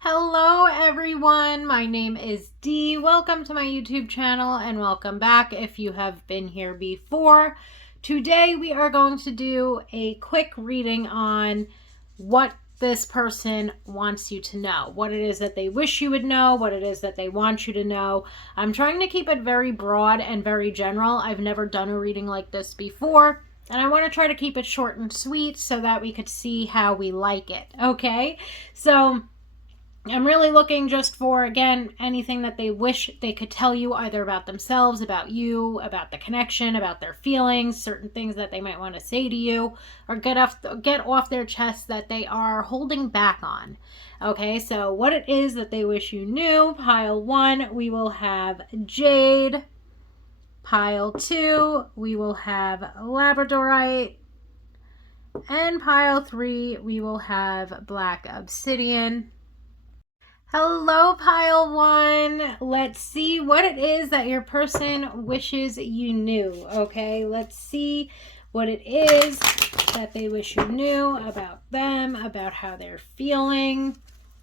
Hello everyone, my name is Dee. Welcome to my YouTube channel and welcome back if you have been here before. Today we are going to do a quick reading on what this person wants you to know, what it is that they wish you would know, what it is that they want you to know. I'm trying to keep it very broad and very general. I've never done a reading like this before. And I want to try to keep it short and sweet so that we could see how we like it. Okay, so I'm really looking just for, again, anything that they wish they could tell you, either about themselves, about you, about the connection, about their feelings, certain things that they might want to say to you, or get off their chest that they are holding back on. Okay, so what it is that they wish you knew. Pile 1, we will have Jade. Pile 2, we will have Labradorite. And pile 3, we will have Black Obsidian. Hello, pile 1. Let's see what it is that your person wishes you knew. Okay, let's see what it is that they wish you knew about them, about how they're feeling,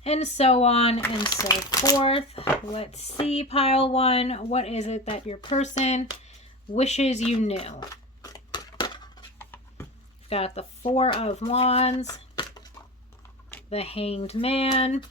and so on and so forth. Let's see, pile 1. What is it that your person wishes you knew? Got the Four of Wands, the Hanged Man.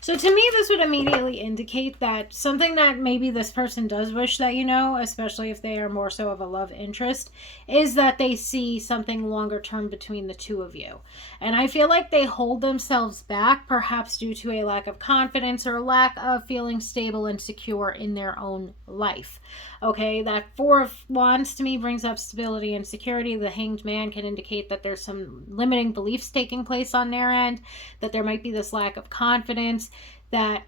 So to me, this would immediately indicate that something that maybe this person does wish that you know, especially if they are more so of a love interest, is that they see something longer term between the two of you. And I feel like they hold themselves back, perhaps due to a lack of confidence or lack of feeling stable and secure in their own life. Okay, that Four of Wands to me brings up stability and security. The Hanged Man can indicate that there's some limiting beliefs taking place on their end, that there might be this lack of confidence that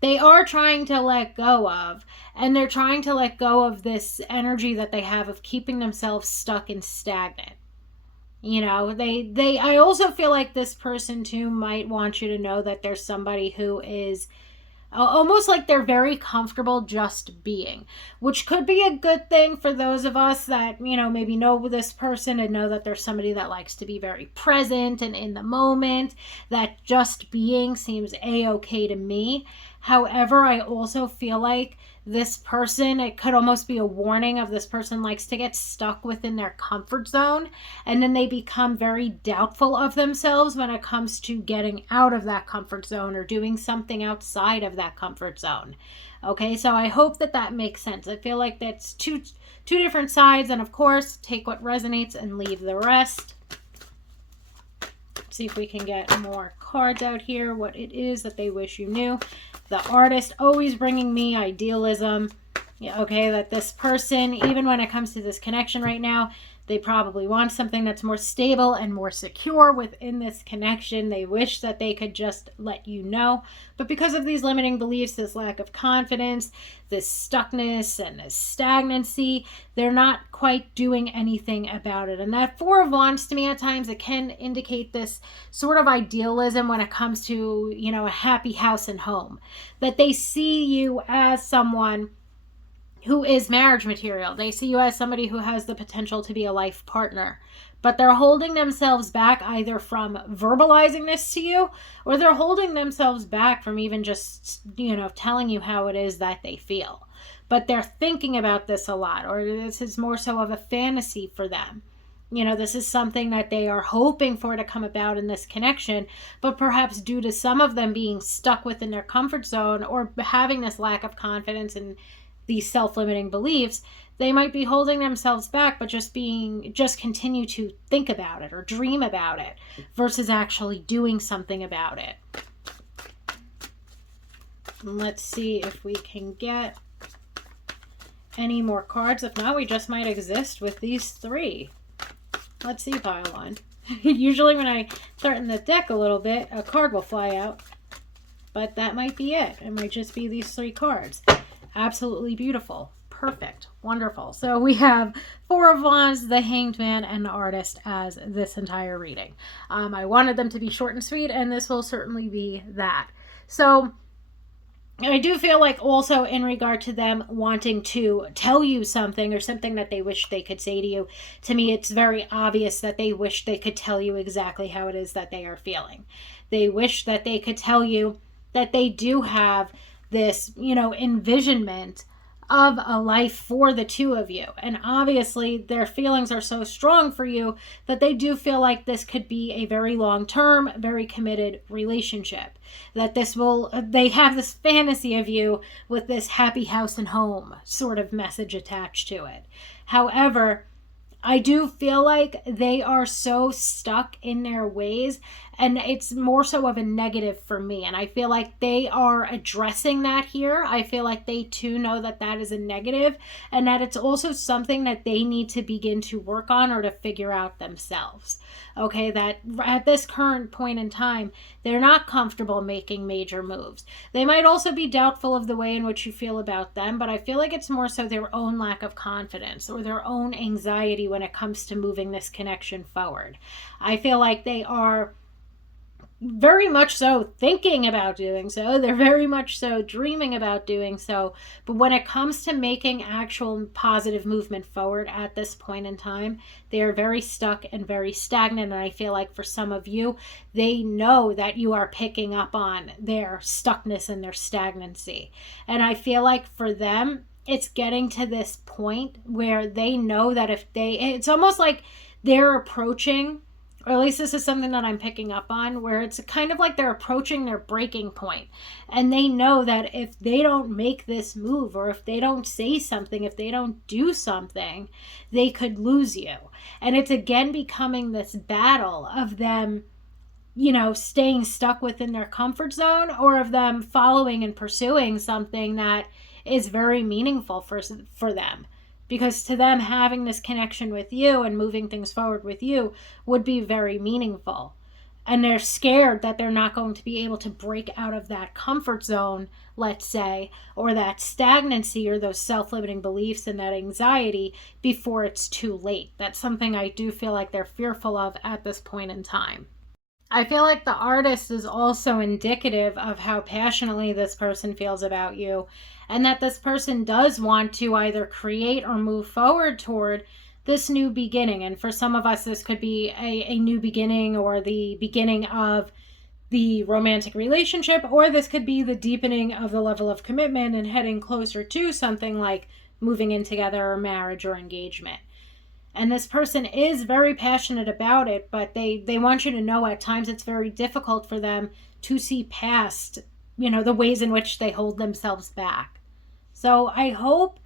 they are trying to let go of, and they're trying to let go of this energy that they have of keeping themselves stuck and stagnant. You know, I also feel like this person too might want you to know that there's somebody who is almost like they're very comfortable just being, which could be a good thing for those of us that, you know, maybe know this person and know that there's somebody that likes to be very present and in the moment, that just being seems a-okay to me. However, I also feel like this person, it could almost be a warning of this person likes to get stuck within their comfort zone, and then they become very doubtful of themselves when it comes to getting out of that comfort zone or doing something outside of that comfort zone. Okay, so I hope that that makes sense. I feel like that's two different sides, and of course, take what resonates and leave the rest. Let's see if we can get more cards out here, what it is that they wish you knew. The Artist, always bringing me idealism. Yeah, okay, that this person, even when it comes to this connection right now, they probably want something that's more stable and more secure within this connection. They wish that they could just let you know. But because of these limiting beliefs, this lack of confidence, this stuckness and this stagnancy, they're not quite doing anything about it. And that Four of Wands to me at times, it can indicate this sort of idealism when it comes to, you know, a happy house and home. That they see you as someone who is marriage material. They see you as somebody who has the potential to be a life partner, but they're holding themselves back either from verbalizing this to you, or they're holding themselves back from even just, you know, telling you how it is that they feel. But they're thinking about this a lot, or this is more so of a fantasy for them. You know, this is something that they are hoping for to come about in this connection, but perhaps due to some of them being stuck within their comfort zone or having this lack of confidence and these self-limiting beliefs, they might be holding themselves back, but just continue to think about it or dream about it versus actually doing something about it. Let's see if we can get any more cards. If not, we just might exist with these three. Let's see, pile 1. Usually when I threaten the deck a little bit, a card will fly out, but that might be it. It might just be these 3 cards. Absolutely beautiful. Perfect. Wonderful. So we have Four of Wands, the Hanged Man, and the Artist as this entire reading. I wanted them to be short and sweet, and this will certainly be that. So I do feel like also in regard to them wanting to tell you something or something that they wish they could say to you, to me it's very obvious that they wish they could tell you exactly how it is that they are feeling. They wish that they could tell you that they do have this, envisionment of a life for the two of you. And obviously, their feelings are so strong for you that they do feel like this could be a very long term, very committed relationship. That they have this fantasy of you with this happy house and home sort of message attached to it. However, I do feel like they are so stuck in their ways, and it's more so of a negative for me. And I feel like they are addressing that here. I feel like they too know that that is a negative, and that it's also something that they need to begin to work on or to figure out themselves. Okay, that at this current point in time, they're not comfortable making major moves. They might also be doubtful of the way in which you feel about them, but I feel like it's more so their own lack of confidence or their own anxiety when it comes to moving this connection forward. I feel like they are very much so thinking about doing so. They're very much so dreaming about doing so. But when it comes to making actual positive movement forward at this point in time, they are very stuck and very stagnant. And I feel like for some of you, they know that you are picking up on their stuckness and their stagnancy. And I feel like for them, it's getting to this point where they know that it's almost like they're approaching, or at least this is something that I'm picking up on, where it's kind of like they're approaching their breaking point. And they know that if they don't make this move, or if they don't say something, if they don't do something, they could lose you. And it's again becoming this battle of them, staying stuck within their comfort zone, or of them following and pursuing something that is very meaningful for them. Because to them, having this connection with you and moving things forward with you would be very meaningful. And they're scared that they're not going to be able to break out of that comfort zone, let's say, or that stagnancy or those self-limiting beliefs and that anxiety before it's too late. That's something I do feel like they're fearful of at this point in time. I feel like the artist is also indicative of how passionately this person feels about you, and that this person does want to either create or move forward toward this new beginning. And for some of us, this could be a new beginning, or the beginning of the romantic relationship, or this could be the deepening of the level of commitment and heading closer to something like moving in together, or marriage, or engagement. And this person is very passionate about it, but they want you to know at times it's very difficult for them to see past, the ways in which they hold themselves back. So I hope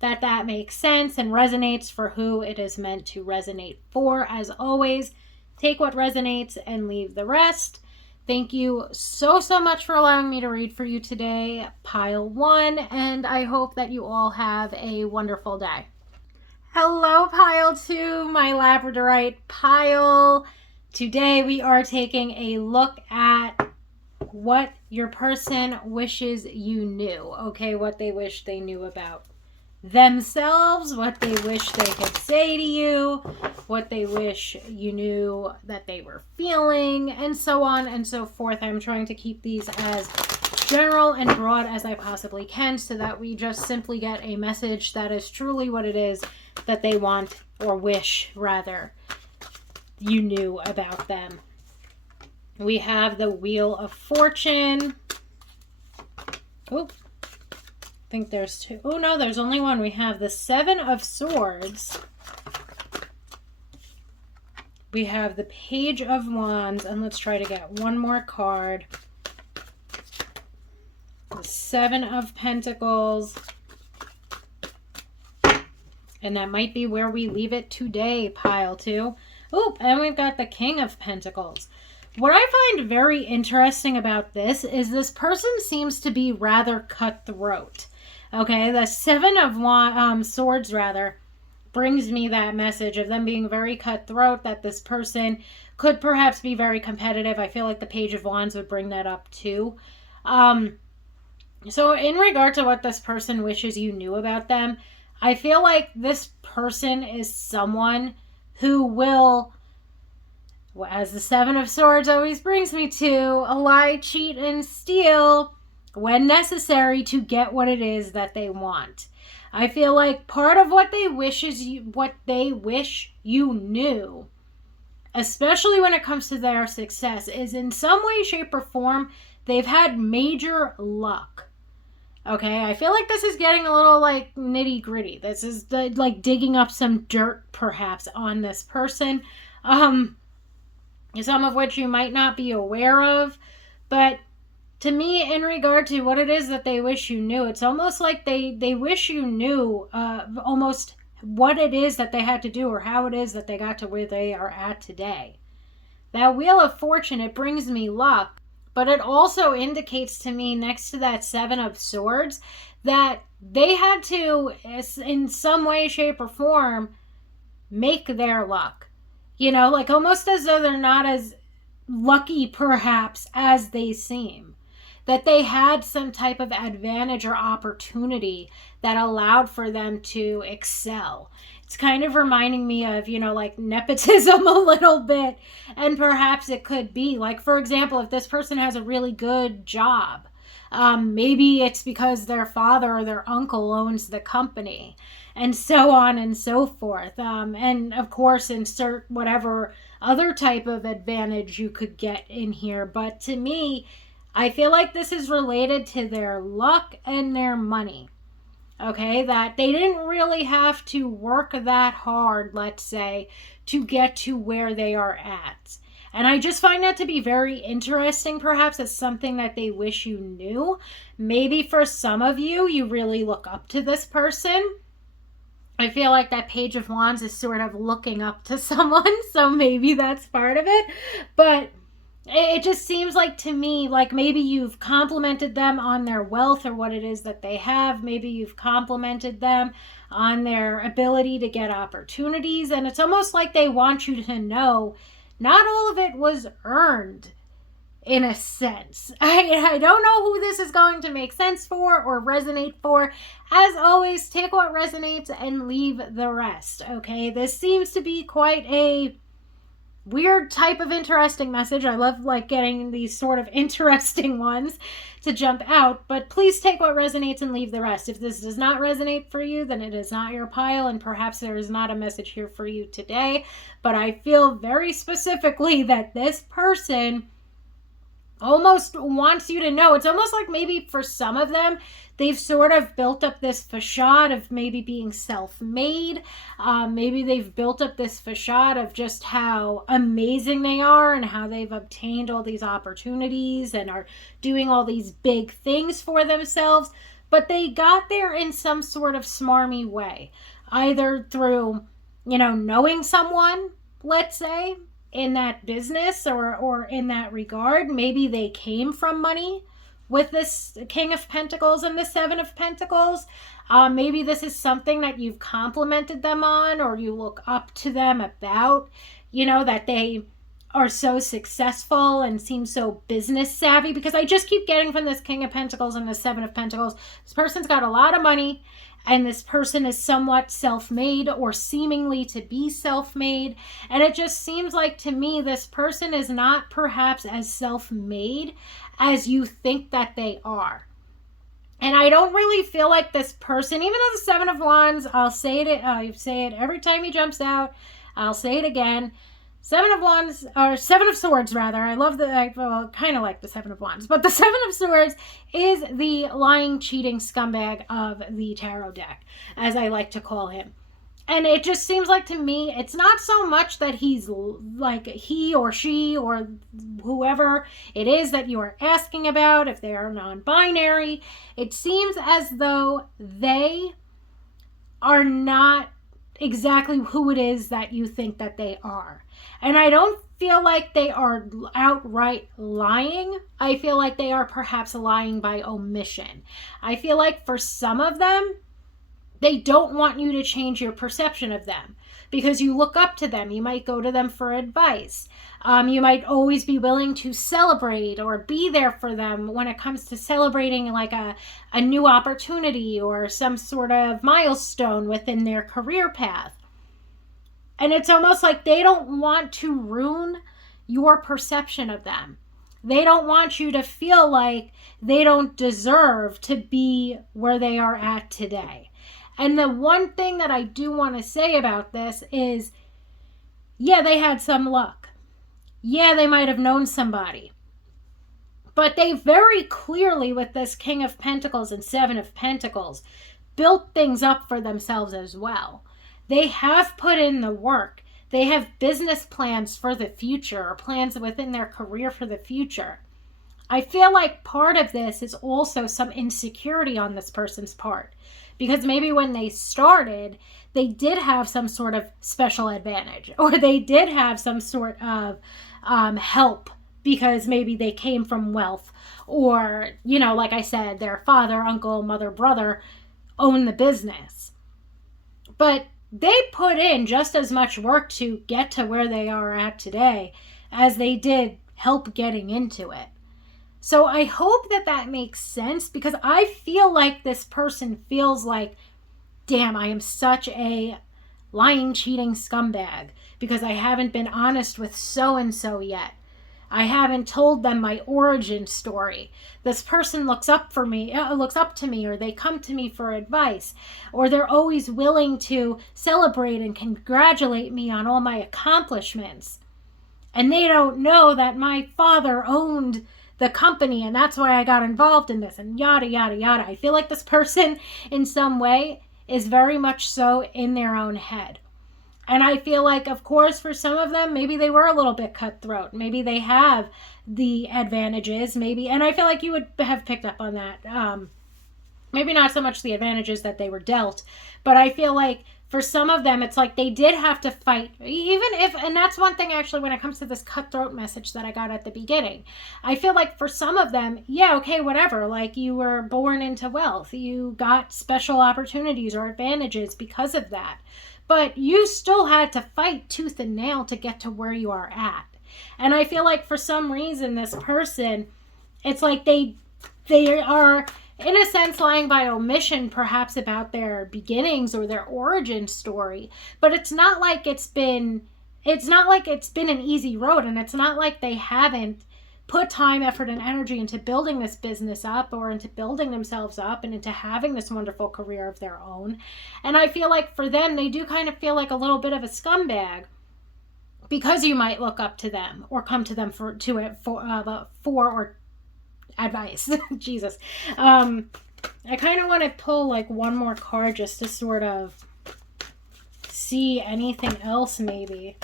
that that makes sense and resonates for who it is meant to resonate for. As always, take what resonates and leave the rest. Thank you so much for allowing me to read for you today, Pile 1, and I hope that you all have a wonderful day. Hello, Pile 2, my Labradorite pile. Today we are taking a look at what your person wishes you knew. Okay, what they wish they knew about themselves, what they wish they could say to you, what they wish you knew that they were feeling, and so on and so forth. I'm trying to keep these as general and broad as I possibly can, so that we just simply get a message that is truly what it is that they want, or wish rather, you knew about them. We have the Wheel of Fortune. Oh, I think there's two. Oh no, there's only one. We have the Seven of Swords. We have the Page of Wands, and let's try to get one more card. The Seven of Pentacles. And that might be where we leave it today, Pile 2. Oh, and we've got the King of Pentacles. What I find very interesting about this is this person seems to be rather cutthroat. Okay, the Seven of Swords, rather, brings me that message of them being very cutthroat, that this person could perhaps be very competitive. I feel like the Page of Wands would bring that up too. So in regard to what this person wishes you knew about them, I feel like this person is someone who will, as the Seven of Swords always brings me to, lie, cheat, and steal when necessary to get what it is that they want. I feel like part of what they wish you knew especially when it comes to their success, is in some way, shape, or form, they've had major luck. Okay, I feel like this is getting a little like nitty gritty. This is like digging up some dirt perhaps on this person, some of which you might not be aware of. But to me, in regard to what it is that they wish you knew, it's almost like they wish you knew almost what it is that they had to do or how it is that they got to where they are at today. That Wheel of Fortune, it brings me luck, but it also indicates to me, next to that Seven of Swords, that they had to, in some way, shape, or form, make their luck. You know, like almost as though they're not as lucky, perhaps, as they seem. That they had some type of advantage or opportunity that allowed for them to excel. It's kind of reminding me of, like nepotism a little bit. And perhaps it could be, like, for example, if this person has a really good job, maybe it's because their father or their uncle owns the company, and so on and so forth. And of course, insert whatever other type of advantage you could get in here. But to me, I feel like this is related to their luck and their money. Okay, that they didn't really have to work that hard, let's say, to get to where they are at. And I just find that to be very interesting, perhaps as something that they wish you knew. Maybe for some of you, you really look up to this person. I feel like that Page of Wands is sort of looking up to someone, so maybe that's part of it. But it just seems like to me, like maybe you've complimented them on their wealth or what it is that they have. Maybe you've complimented them on their ability to get opportunities. And it's almost like they want you to know not all of it was earned, in a sense. I don't know who this is going to make sense for or resonate for. As always, take what resonates and leave the rest, okay? This seems to be quite a weird type of interesting message. I love like getting these sort of interesting ones to jump out, but please take what resonates and leave the rest. If this does not resonate for you, then it is not your pile, and perhaps there is not a message here for you today. But I feel very specifically that this person almost wants you to know. It's almost like maybe for some of them, they've sort of built up this facade of maybe being self-made. Maybe they've built up this facade of just how amazing they are and how they've obtained all these opportunities and are doing all these big things for themselves. But they got there in some sort of smarmy way, either through, knowing someone, let's say, in that business or in that regard. Maybe they came from money with this King of Pentacles and the Seven of Pentacles. Maybe this is something that you've complimented them on or you look up to them about, that they are so successful and seem so business savvy. Because I just keep getting from this King of Pentacles and the Seven of Pentacles, this person's got a lot of money. And this person is somewhat self-made or seemingly to be self-made. And it just seems like to me this person is not perhaps as self-made as you think that they are. And I don't really feel like this person, even though the Seven of Wands, I'll say it every time he jumps out. I'll say it again. Seven of Wands, or Seven of Swords, rather. I love kind of like the Seven of Wands. But the Seven of Swords is the lying, cheating scumbag of the tarot deck, as I like to call him. And it just seems like to me, it's not so much that he's like he or she or whoever it is that you are asking about, if they are non-binary. It seems as though they are not exactly who it is that you think that they are. And I don't feel like they are outright lying. I feel like they are perhaps lying by omission. I feel like for some of them, they don't want you to change your perception of them because you look up to them. You might go to them for advice. You might always be willing to celebrate or be there for them when it comes to celebrating like a new opportunity or some sort of milestone within their career path. And it's almost like they don't want to ruin your perception of them. They don't want you to feel like they don't deserve to be where they are at today. And the one thing that I do want to say about this is, yeah, they had some luck. Yeah, they might have known somebody. But they very clearly, with this King of Pentacles and Seven of Pentacles, built things up for themselves as well. They have put in the work. They have business plans for the future, or plans within their career for the future. I feel like part of this is also some insecurity on this person's part. Because maybe when they started, they did have some sort of special advantage, or they did have some sort of help because maybe they came from wealth, or, you know, like I said, their father, uncle, mother, brother own the business. But they put in just as much work to get to where they are at today as they did help getting into it. So I hope that that makes sense, because I feel like this person feels like, damn, I am such a lying, cheating scumbag because I haven't been honest with so-and-so yet. I haven't told them my origin story. This person looks up to me, or they come to me for advice, or they're always willing to celebrate and congratulate me on all my accomplishments. And they don't know that my father owned the company and that's why I got involved in this, and yada, yada, yada. I feel like this person in some way is very much so in their own head. And I feel like, of course, for some of them, maybe they were a little bit cutthroat. Maybe they have the advantages, maybe. And I feel like you would have picked up on that. Maybe not so much the advantages that they were dealt, but I feel like for some of them, it's like they did have to fight. Even if, and that's one thing actually when it comes to this cutthroat message that I got at the beginning. I feel like for some of them, yeah, okay, whatever. Like, you were born into wealth. You got special opportunities or advantages because of that. But you still had to fight tooth and nail to get to where you are at. And I feel like for some reason, this person, it's like they are, in a sense, lying by omission, perhaps, about their beginnings or their origin story. But it's not like it's been an easy road, and it's not like they haven't put time, effort, and energy into building this business up, or into building themselves up, and into having this wonderful career of their own. And I feel like for them, they do kind of feel like a little bit of a scumbag, because you might look up to them or come to them for or advice. Jesus. I kind of want to pull like one more card just to sort of see anything else maybe.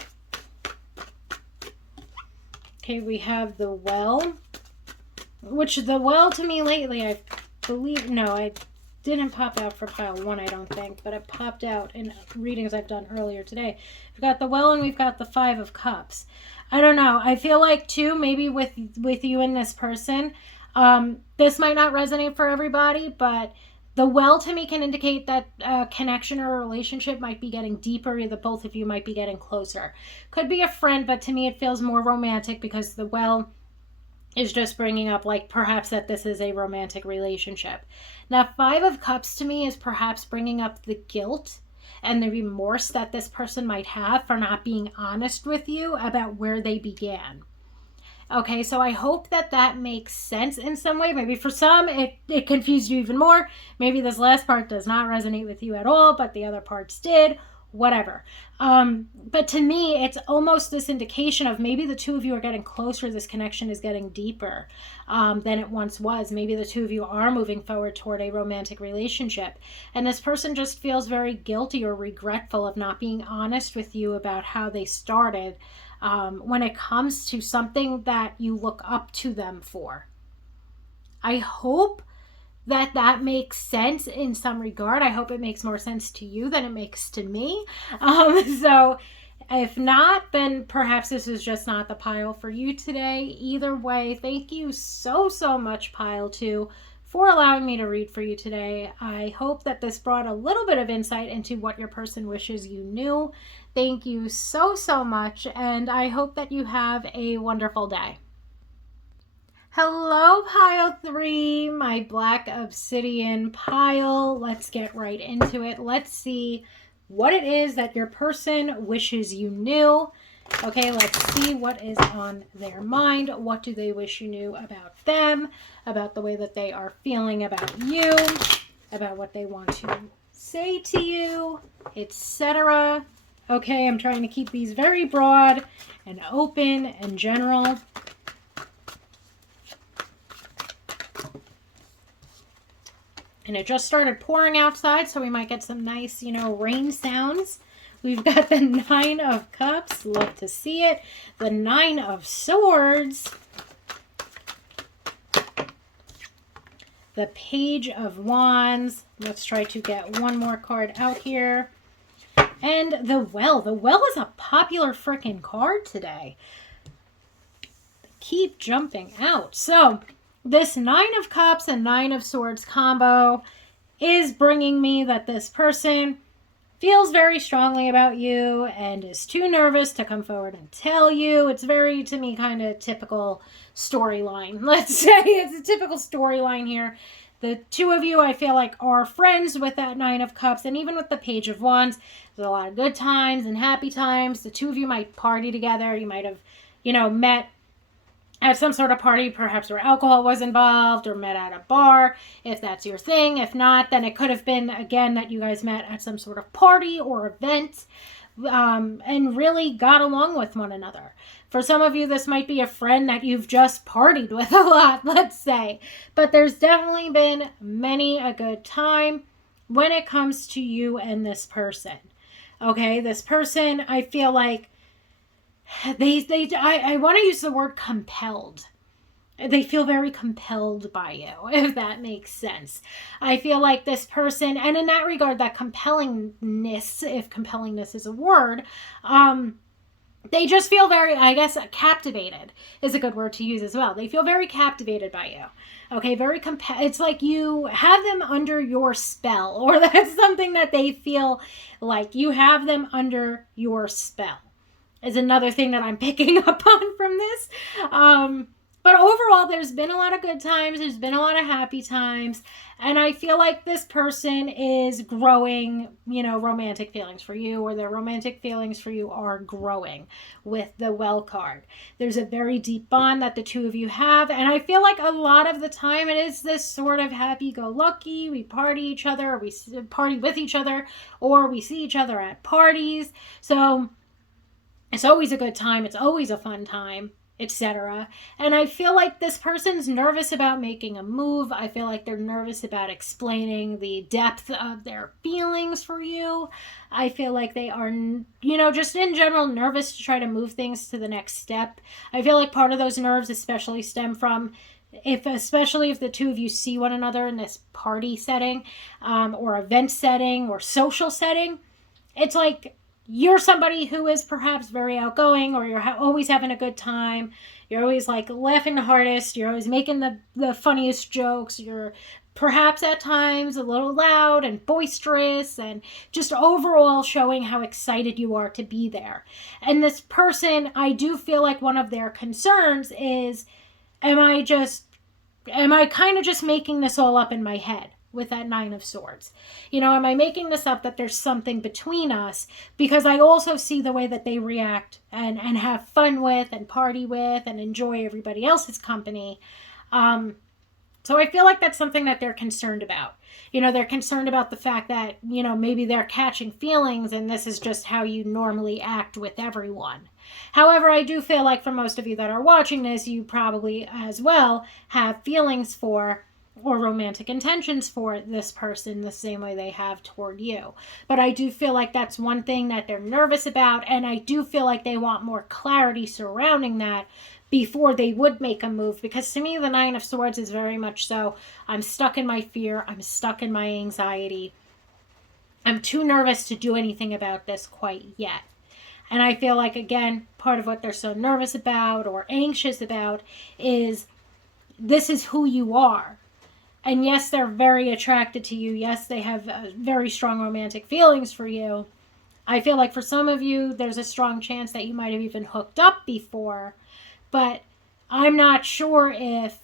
Okay, we have the Well, which the Well to me lately, I believe, no, I didn't pop out for pile 1, I don't think, but it popped out in readings I've done earlier today. We've got the Well and we've got the Five of Cups. I don't know. I feel like, too, maybe with you and this person, this might not resonate for everybody, but the Well to me can indicate that a connection or a relationship might be getting deeper, or the both of you might be getting closer. Could be a friend, but to me it feels more romantic, because the Well is just bringing up like perhaps that this is a romantic relationship. Now, Five of Cups to me is perhaps bringing up the guilt and the remorse that this person might have for not being honest with you about where they began. Okay, so I hope that that makes sense in some way. Maybe for some, it confused you even more. Maybe this last part does not resonate with you at all, but the other parts did. Whatever. But to me, it's almost this indication of maybe the two of you are getting closer. This connection is getting deeper than it once was. Maybe the two of you are moving forward toward a romantic relationship. And this person just feels very guilty or regretful of not being honest with you about how they started. When it comes to something that you look up to them for. I hope that that makes sense in some regard. I hope it makes more sense to you than it makes to me. So if not, then perhaps this is just not the pile for you today. Either way, thank you so much, pile 2, for allowing me to read for you today. I hope that this brought a little bit of insight into what your person wishes you knew. Thank you so much, and I hope that you have a wonderful day. Hello, pile 3, my black obsidian pile. Let's get right into it. Let's see what it is that your person wishes you knew. Okay, let's see what is on their mind. What do they wish you knew about them, about the way that they are feeling about you, about what they want to say to you, etc. Okay, I'm trying to keep these very broad and open and general. And it just started pouring outside, so we might get some nice, rain sounds. We've got the Nine of Cups. Love to see it. The Nine of Swords. The Page of Wands. Let's try to get one more card out here. And the Well. The Well is a popular freaking card today. Keep jumping out. So, this Nine of Cups and Nine of Swords combo is bringing me that this person feels very strongly about you and is too nervous to come forward and tell you. It's very, to me, kind of typical storyline. Let's say it's a typical storyline here. The two of you, I feel like, are friends with that Nine of Cups, and even with the Page of Wands, there's a lot of good times and happy times. The two of you might party together. You might have, met at some sort of party, perhaps where alcohol was involved, or met at a bar, if that's your thing. If not, then it could have been, again, that you guys met at some sort of party or event and really got along with one another. For some of you, this might be a friend that you've just partied with a lot, let's say. But there's definitely been many a good time when it comes to you and this person. Okay, this person, I feel like I want to use the word compelled. They feel very compelled by you, if that makes sense. I feel like this person, and in that regard, that compellingness, if compellingness is a word, they just feel very, I guess, captivated is a good word to use as well. They feel very captivated by you. Okay, it's like you have them under your spell, or that's something that they feel like you have them under your spell, is another thing that I'm picking up on from this. But overall, there's been a lot of good times. There's been a lot of happy times. And I feel like this person is growing, romantic feelings for you, or their romantic feelings for you are growing with the Well card. There's a very deep bond that the two of you have. And I feel like a lot of the time it is this sort of happy-go-lucky. We party each other, or we party with each other, or we see each other at parties. So it's always a good time. It's always a fun time, etc. And I feel like this person's nervous about making a move. I feel like they're nervous about explaining the depth of their feelings for you. I feel like they are, just in general nervous to try to move things to the next step. I feel like part of those nerves especially stem from especially if the two of you see one another in this party setting, or event setting, or social setting. It's like you're somebody who is perhaps very outgoing, or you're always having a good time. You're always like laughing the hardest. You're always making the funniest jokes. You're perhaps at times a little loud and boisterous, and just overall showing how excited you are to be there. And this person, I do feel like one of their concerns is, am I kind of just making this all up in my head? With that Nine of Swords, am I making this up that there's something between us? Because I also see the way that they react and have fun with and party with and enjoy everybody else's company. So I feel like that's something that they're concerned about. They're concerned about the fact that, maybe they're catching feelings and this is just how you normally act with everyone. However, I do feel like for most of you that are watching this, you probably as well have feelings for or romantic intentions for this person the same way they have toward you. But I do feel like that's one thing that they're nervous about, and I do feel like they want more clarity surrounding that before they would make a move, because to me the Nine of Swords is very much so, I'm stuck in my fear, I'm stuck in my anxiety, I'm too nervous to do anything about this quite yet. And I feel like, again, part of what they're so nervous about or anxious about is this is who you are. And yes, they're very attracted to you. Yes, they have very strong romantic feelings for you. I feel like for some of you, there's a strong chance that you might have even hooked up before. But I'm not sure if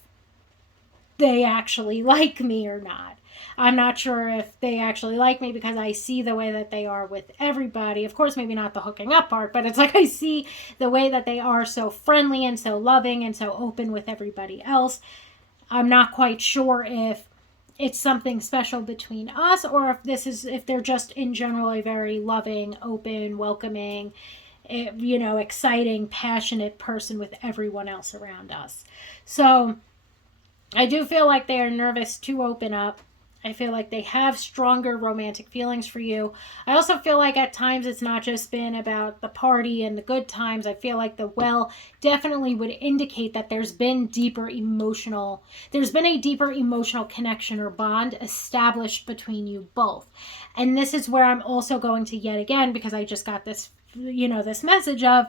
they actually like me or not. I'm not sure if they actually like me because I see the way that they are with everybody. Of course, maybe not the hooking up part, but it's like I see the way that they are so friendly and so loving and so open with everybody else. I'm not quite sure if it's something special between us, or if they're just in general a very loving, open, welcoming, exciting, passionate person with everyone else around us. So I do feel like they are nervous to open up. I feel like they have stronger romantic feelings for you. I also feel like at times it's not just been about the party and the good times. I feel like the well definitely would indicate that there's been a deeper emotional connection or bond established between you both. And this is where I'm also going to yet again, because I just got this, this message of,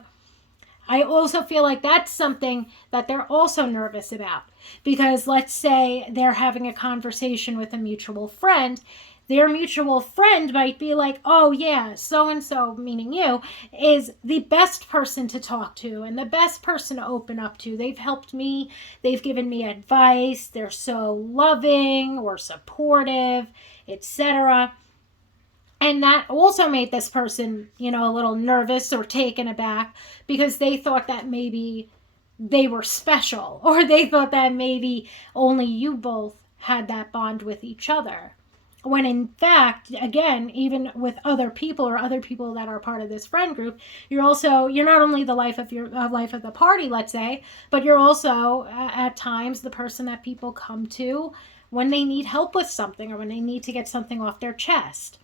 I also feel like that's something that they're also nervous about. Because let's say they're having a conversation with a mutual friend. Their mutual friend might be like, oh yeah, so and so, meaning you, is the best person to talk to and the best person to open up to. They've helped me, they've given me advice, they're so loving or supportive, etc. And that also made this person, a little nervous or taken aback, because they thought that maybe they were special, or they thought that maybe only you both had that bond with each other. When in fact, again, even with other people or other people that are part of this friend group, you're not only the life of the party, let's say, but you're also at times the person that people come to when they need help with something, or when they need to get something off their chest.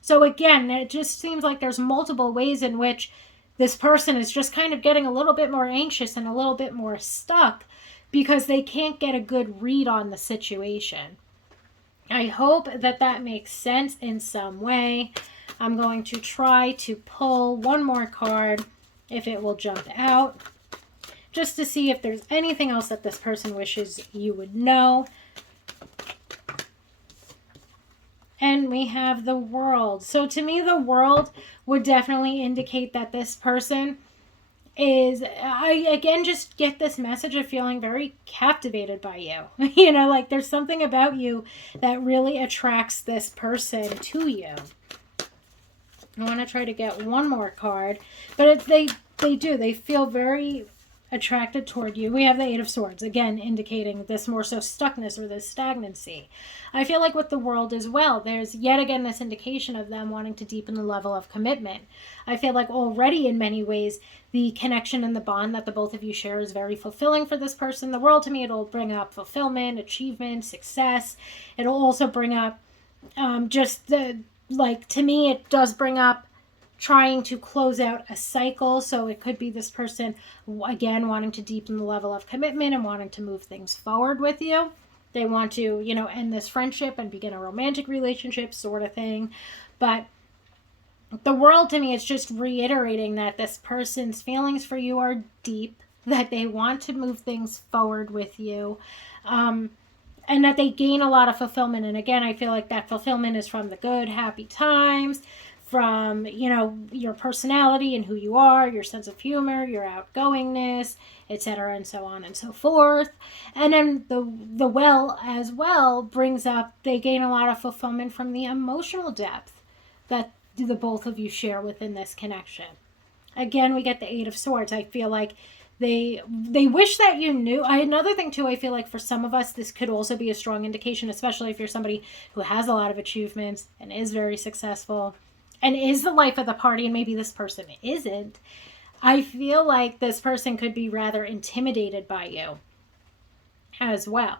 So again, it just seems like there's multiple ways in which this person is just kind of getting a little bit more anxious and a little bit more stuck because they can't get a good read on the situation. I hope that makes sense in some way. I'm going to try to pull one more card, if it will jump out, just to see if there's anything else that this person wishes you would know. And we have the World. So to me, the World would definitely indicate that this person is, I again just get this message of feeling very captivated by you. Like there's something about you that really attracts this person to you. I want to try to get one more card, but they do. They feel very attracted toward you. We have the Eight of Swords, again indicating this more so stuckness or this stagnancy. I feel like with the World as well, there's yet again this indication of them wanting to deepen the level of commitment. I feel like already in many ways the connection and the bond that the both of you share is very fulfilling for this person. The World, to me, it'll bring up fulfillment, achievement, success. It'll also bring up to me, it does bring up trying to close out a cycle. So it could be this person, again, wanting to deepen the level of commitment and wanting to move things forward with you. They want to, end this friendship and begin a romantic relationship sort of thing. But the World, to me, is just reiterating that this person's feelings for you are deep, that they want to move things forward with you, and that they gain a lot of fulfillment. And again, I feel like that fulfillment is from the good, happy times, from, your personality and who you are, your sense of humor, your outgoingness, etc., and so on and so forth. And then the Well as well brings up, they gain a lot of fulfillment from the emotional depth that the both of you share within this connection. Again, we get the Eight of Swords. I feel like they wish that you knew. Another thing too, I feel like for some of us, this could also be a strong indication, especially if you're somebody who has a lot of achievements and is very successful and is the life of the party, and maybe this person isn't. I feel like this person could be rather intimidated by you as well.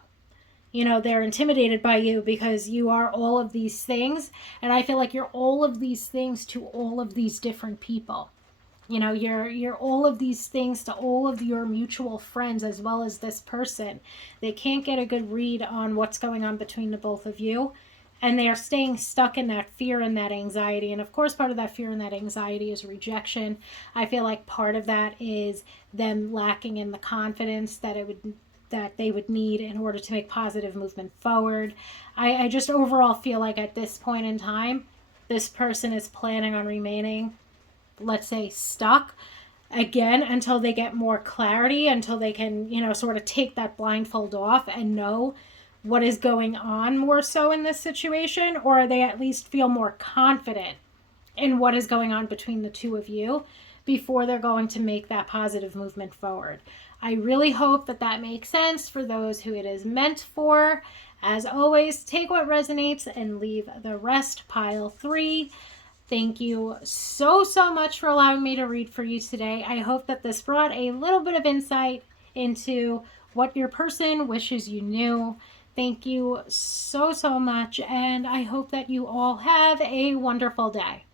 They're intimidated by you because you are all of these things, and I feel like you're all of these things to all of these different people. You're all of these things to all of your mutual friends as well as this person. They can't get a good read on what's going on between the both of you. And they are staying stuck in that fear and that anxiety. And of course, part of that fear and that anxiety is rejection. I feel like part of that is them lacking in the confidence that they would need in order to make positive movement forward. I just overall feel like at this point in time, this person is planning on remaining, let's say, stuck again until they get more clarity, until they can, sort of take that blindfold off and know what is going on more so in this situation, or they at least feel more confident in what is going on between the two of you before they're going to make that positive movement forward. I really hope that makes sense for those who it is meant for. As always, take what resonates and leave the rest. Pile 3. Thank you so much for allowing me to read for you today. I hope that this brought a little bit of insight into what your person wishes you knew. Thank you so much, and I hope that you all have a wonderful day.